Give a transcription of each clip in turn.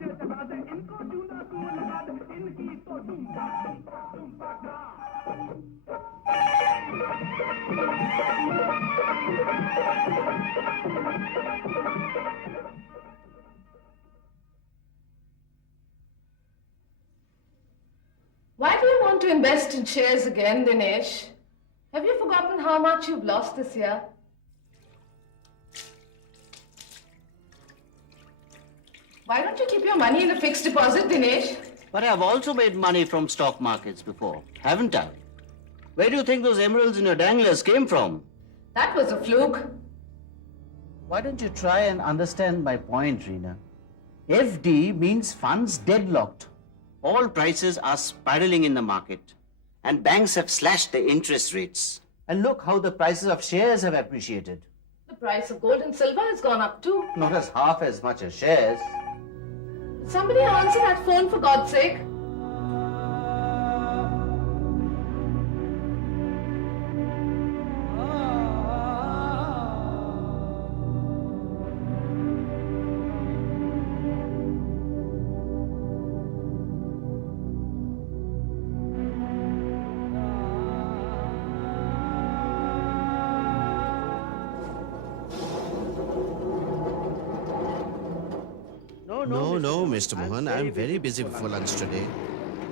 Why do you want to invest in shares again, Dinesh? Have you forgotten how much you've lost this year? Why don't you keep your money in a fixed deposit, Dinesh? But I've also made money from stock markets before, haven't I? Where do you think those emeralds in your danglers came from? That was a fluke. Why don't you try and understand my point, Reena? FD means funds deadlocked. All prices are spiraling in the market, and banks have slashed the interest rates. And look how the prices of shares have appreciated. The price of gold and silver has gone up too. Not as half as much as shares. Somebody answer that phone for God's sake. No, Mr. Mohan, I'm very busy before lunch today.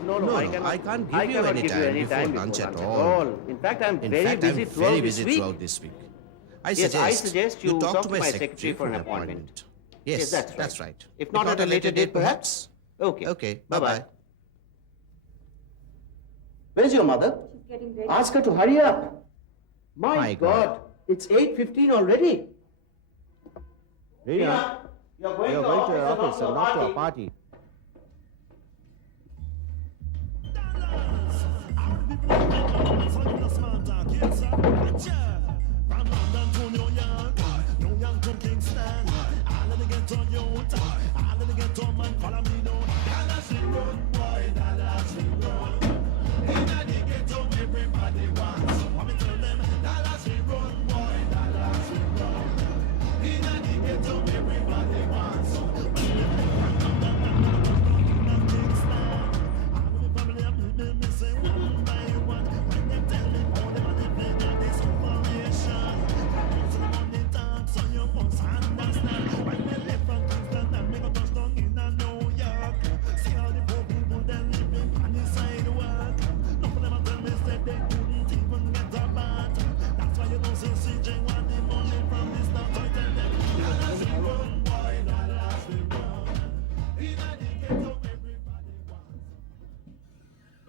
No, I can't give you any time before lunch at all. In fact, I'm very busy throughout this week. I suggest you talk to my secretary for an appointment. Yes, that's right. If not at a later date, perhaps? Okay, bye-bye. Where's your mother? She's getting ready. Ask her to hurry up. My God. It's 8:15 already. Reena, you're going you're to going to your office office and not to a party.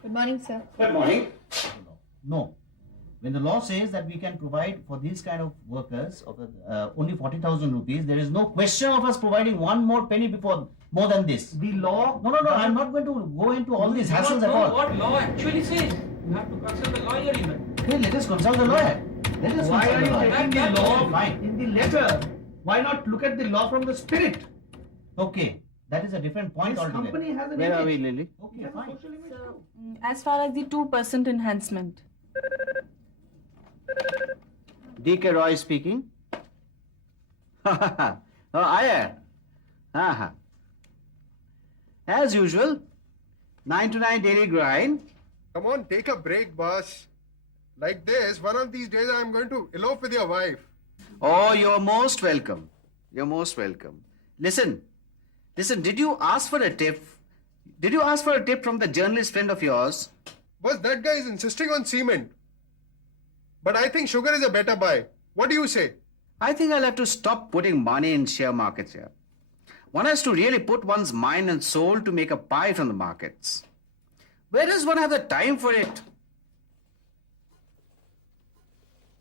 Good morning, sir. Good morning. No. When the law says that we can provide for these kind of workers of only 40,000 rupees, there is no question of us providing one more penny before more than this. The law? No, I'm not going to go into all these hassles at all. What law actually says? You have to consult the lawyer even. Okay, let us consult the lawyer. Why are you taking the law Fine. in the letter? Why not look at the law from the spirit? Okay, that is a different point This altogether. company has an Where are we, image. Lily? It Okay, has a fine. social image too. As far as the 2% enhancement. D.K. Roy speaking. Oh, I am. As usual, 9 to 9 daily grind. Come on, take a break, boss. Like this, one of these days I'm going to elope with your wife. Oh, you're most welcome. You're most welcome. Listen, did you ask for a tip? Did you ask for a tip from the journalist friend of yours? Boss, that guy is insisting on cement. But I think sugar is a better buy. What do you say? I think I'll have to stop putting money in share markets here. One has to really put one's mind and soul to make a pie from the markets. Where does one have the time for it?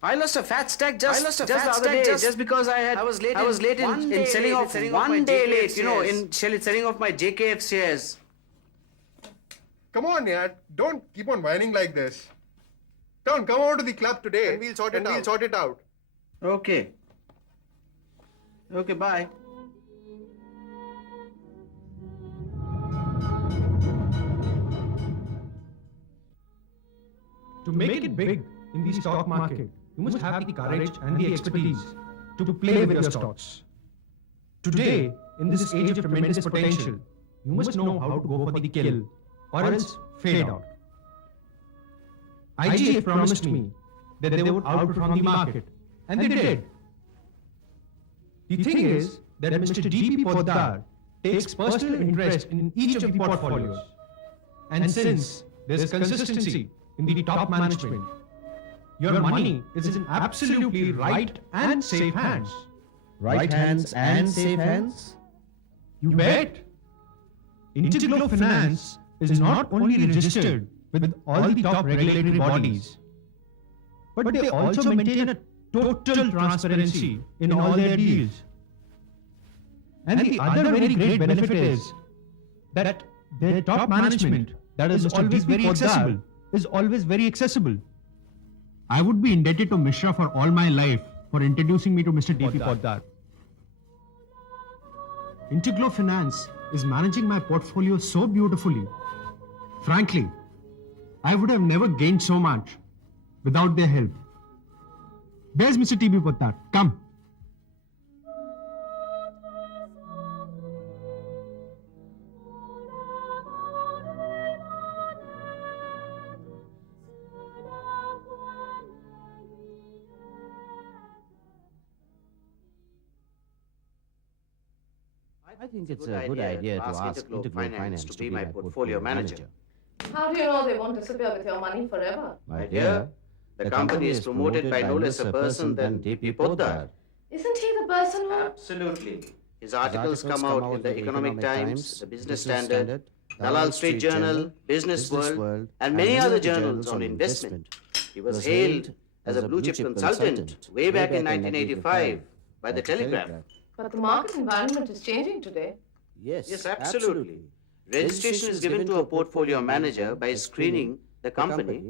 I lost a fat stack just the other day just because I was late in selling off one day late, in selling off my JKF shares. Come on, yeah. Don't keep on whining like this. Come over to the club today and we'll sort it out. Okay. Okay, bye. To make it big in the stock market, you must have the courage and the expertise to play with your stocks. Today, in this age of tremendous potential, you must know how to go for the kill, or else fade out. IGF promised me that they would outperform the market, and they did. The thing is that Mr. D.P. Poddar takes personal interest in each of the portfolios. And since there's consistency in the top management, your money is in absolutely right and safe hands. Right hands and safe hands? You bet. Integlo Finance is not only registered with all the top regulatory bodies, but they also maintain a total transparency in all their deals. And the other very great benefit is that their top management, that is always very accessible, I would be indebted to Mishra for all my life for introducing me to Mr. D.P. Poddar. Integlo Finance is managing my portfolio so beautifully. Frankly, I would have never gained so much without their help. There's Mr. D.P. Poddar. Come. I think it's a good idea to ask Integlo Finance to be my portfolio manager. How do you know they won't disappear with your money forever? My dear, the company is promoted by no less a person than D.P. Poddar. Isn't he the person who... Absolutely. His articles come out in the Economic Times, the Business Standard, Dalal Street Journal, Business World, and many other journals on investment. He was hailed as a blue-chip consultant way back in 1985 by the Telegraph. But the market environment is changing today. Yes, absolutely. Registration is given to a portfolio manager by screening the company,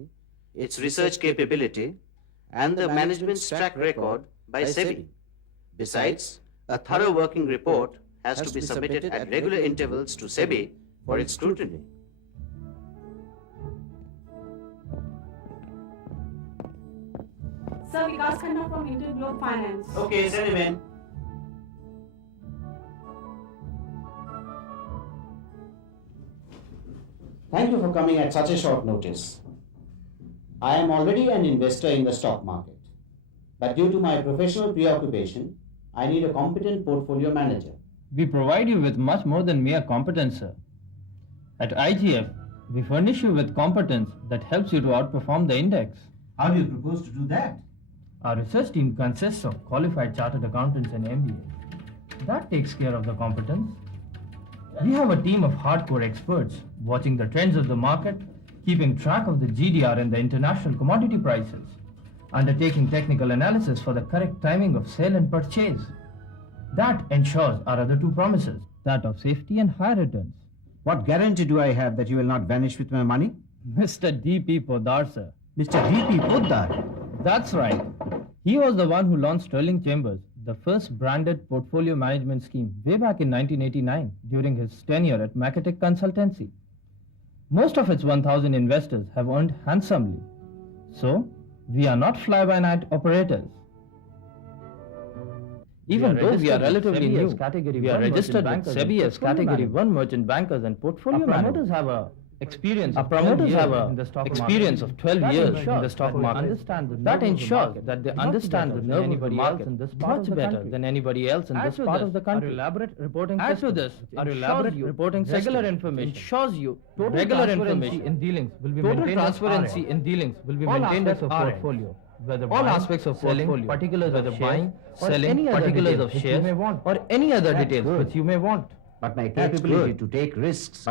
its research capability, and the management's track record by SEBI. Besides, a thorough working report has to be submitted at regular intervals to SEBI for its scrutiny. Sir, Vikas Khanna from Interglobe Finance. Okay, send him in. Thank you for coming at such a short notice. I am already an investor in the stock market, but due to my professional preoccupation, I need a competent portfolio manager. We provide you with much more than mere competence, sir. At IGF, we furnish you with competence that helps you to outperform the index. How do you propose to do that? Our research team consists of qualified chartered accountants and MBA. That takes care of the competence. We have a team of hardcore experts watching the trends of the market, keeping track of the GDR and the international commodity prices, undertaking technical analysis for the correct timing of sale and purchase. That ensures our other two promises, that of safety and high returns. What guarantee do I have that you will not vanish with my money? Mr. D.P. Poddar, sir. Mr. D.P. Poddar? That's right. He was the one who launched Sterling Chambers, the first branded portfolio management scheme way back in 1989 during his tenure at McAtee Consultancy. Most of its 1,000 investors have earned handsomely. So, we are not fly-by-night operators. Even though we are relatively new, we are registered with SEBI as Category 1 merchant bankers and portfolio managers. Our promoters have experience of 12 years in the stock market. That ensures that they understand the nerve of the market much better than anybody else in this part of the country. Add to this, our elaborate reporting regular information ensures you regular information in dealings will be maintained. Total transparency in dealings will be maintained as a portfolio. Whether all aspects of portfolio, particulars of buying, selling, particulars of shares, or any other details which you may want. But my capability to take risks,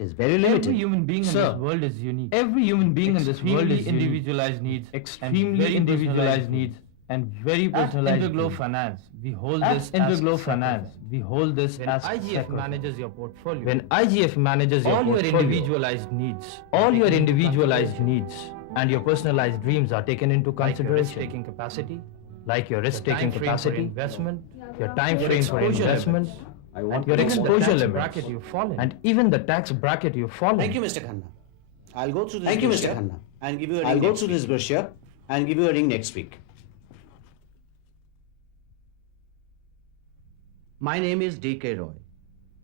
is very limited. Every human being in this world is unique. Every human being in this world is individualized needs, extremely individualized needs, and very personalized. At Interglobe Finance, we hold this as IGF manages your portfolio. When IGF manages your portfolio, all your individualized needs, and your personalized dreams are taken into consideration. Like your risk-taking capacity, investment, your time frame for investment, your exposure limits, and even the tax bracket you fall in. Thank you, Mr. Khanna. I'll go through this brochure and give you a ring next week. My name is D.K. Roy.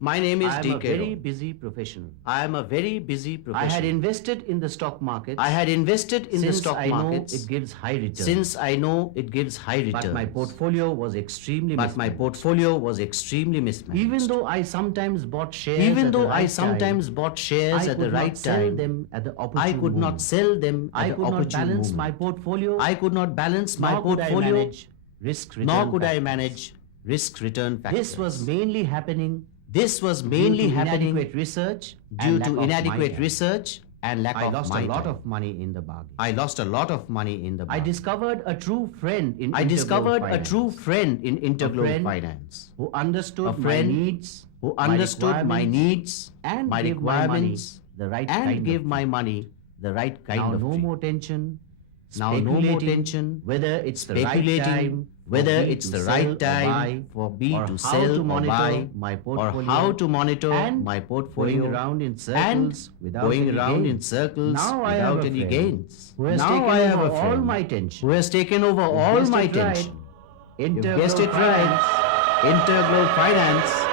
My name is I am DK. a very Rao. busy professional. I am a very busy professional. I had invested in the stock market. I had invested in the since stock I know markets. it gives high returns. Since I know it gives high returns. But my portfolio was extremely But my mismanaged. portfolio was extremely mismanaged. Even though I sometimes bought shares Even at though the I right sometimes time, bought shares I at the could right not sell time, them at the I opportune could not moment. sell them I at the could not opportune balance moment. my portfolio. I could not balance my nor could I portfolio, manage risk return nor could I factors. manage risk return factors. This was mainly happening This was due mainly to happening inadequate research due and lack to of my inadequate time. research and lack I of lost my a lot time. of money in the bargain. I lost a lot of money in the I bargain. discovered a true friend in I Interglobe discovered a Finance true friend in Interglobe friend Finance who understood A my friend needs, who my understood my requirements, needs, and my gave my money requirements, the right and kind gave of my treatment. money the right kind Now of no treatment. more tension. Now no more speculating tension, whether it's the right speculating time whether for me it's to the sell right or time buy, for me or to how sell to or monitor buy, my or portfolio how to monitor and my portfolio, going around in and circles without going any around in gains. circles Now I have without a any friend gains. who has Now taken I have over a all friend my attention. who has taken over You've all guessed my it right. attention. You've Interglobe guessed it right. Finance. Interglobe Finance.